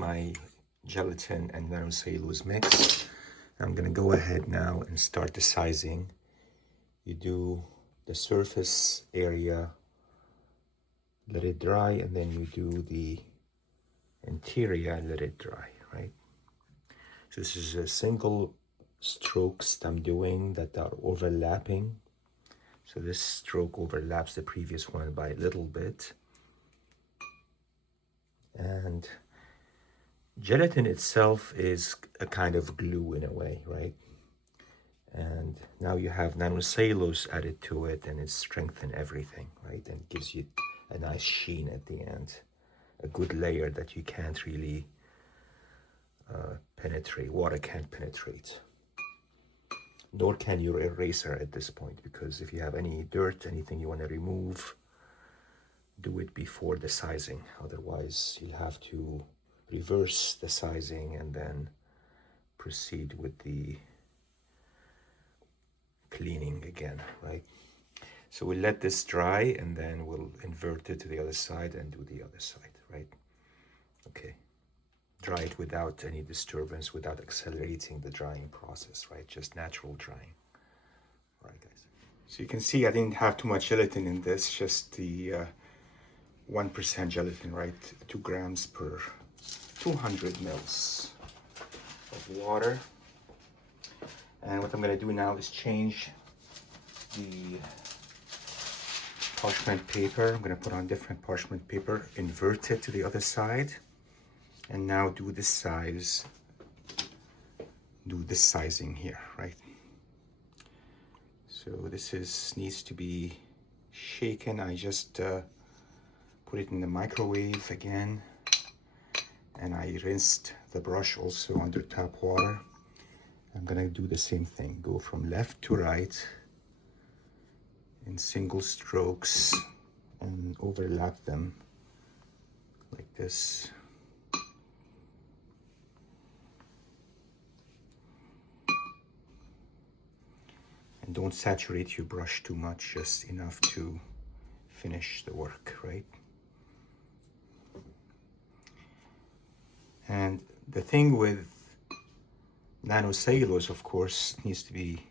my gelatin and nanocellulose mix. I'm going to go ahead now and start the sizing. You do the surface area, let it dry, and then you do the interior, let it dry, right? So this is a single strokes I'm doing that are overlapping. So this stroke overlaps the previous one by a little bit. And gelatin itself is a kind of glue in a way, right? And now you have nanocellulose added to it, and it strengthens everything, right? And gives you a nice sheen at the end, a good layer that you can't really penetrate. Water can't penetrate, nor can your eraser at this point, because if you have any dirt, anything you want to remove, do it before the sizing. Otherwise, you'll have to reverse the sizing and then proceed with the cleaning again, right? So we'll let this dry and then we'll invert it to the other side and do the other side, right? Okay. Dry it without any disturbance, without accelerating the drying process, right? Just natural drying. All right, guys. So you can see I didn't have too much gelatin in this, just the 1% gelatin, right? 2 grams per 200 mils of water. And what I'm going to do now is change the parchment paper. I'm going to put on different parchment paper, invert it to the other side, and now do this size, do this sizing here, right? So this needs to be shaken. I just put it in the microwave again, and I rinsed the brush also under tap water. I'm gonna do the same thing, go from left to right in single strokes and overlap them like this. And don't saturate your brush too much, just enough to finish the work, right? And the thing with nanocellulose, of course, needs to be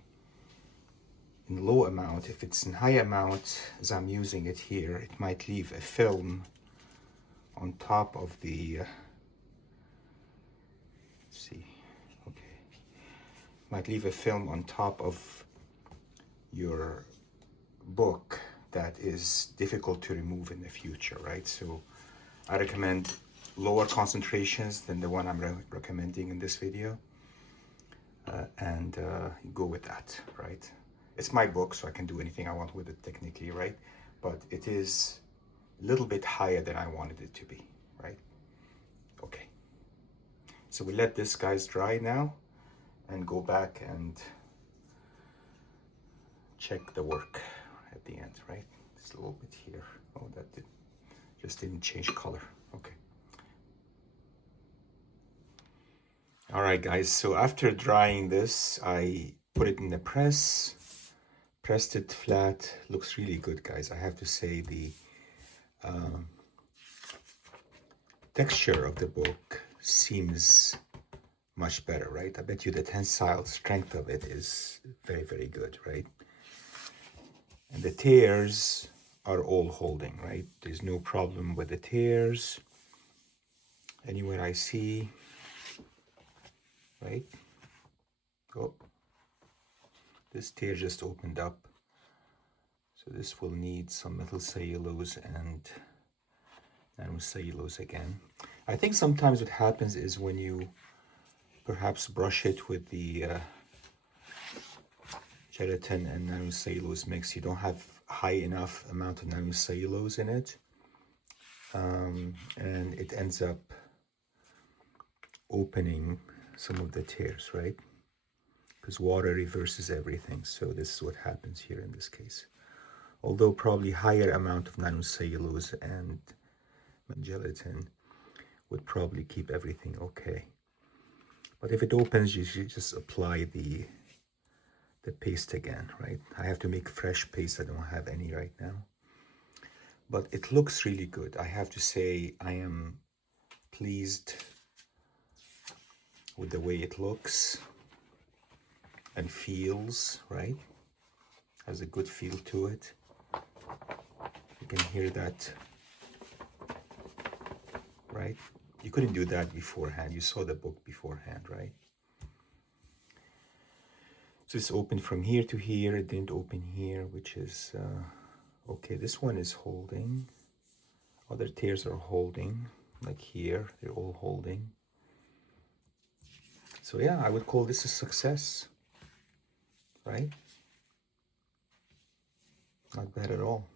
in low amount. If it's in high amount, as I'm using it here, it might leave a film on top of the, let's see, okay, might leave a film on top of your book that is difficult to remove in the future, right? So I recommend lower concentrations than the one I'm recommending in this video. And go with that, right? It's my book, so I can do anything I want with it technically, right? But it is a little bit higher than I wanted it to be, right? Okay. So we let this guys dry now and go back and check the work at the end, right? Just a little bit here. Oh, that just didn't change color. Okay. All right, guys, so after drying this, I put it in the press, pressed it flat. Looks really good, guys. I have to say the texture of the book seems much better, right? I bet you the tensile strength of it is very, very good, right? And the tears are all holding, right? There's no problem with the tears. Anywhere I see, right? Oh, this tear just opened up. So this will need some methyl cellulose and nanocellulose again. I think sometimes what happens is when you perhaps brush it with the gelatin and nanocellulose mix, you don't have high enough amount of nanocellulose in it. And it ends up opening some of the tears, right? Because water reverses everything. So this is what happens here in this case. Although probably higher amount of nanocellulose and gelatin would probably keep everything okay. But if it opens, you should just apply the paste again, right? I have to make fresh paste. I don't have any right now. But it looks really good. I have to say I am pleased with the way it looks and feels, right? Has a good feel to it. You can hear that, right? You couldn't do that beforehand. You saw the book beforehand, right? So it's open from here to here. It didn't open here, which is okay. This one is holding. Other tears are holding, like here. They're all holding. So yeah, I would call this a success, right? Not bad at all.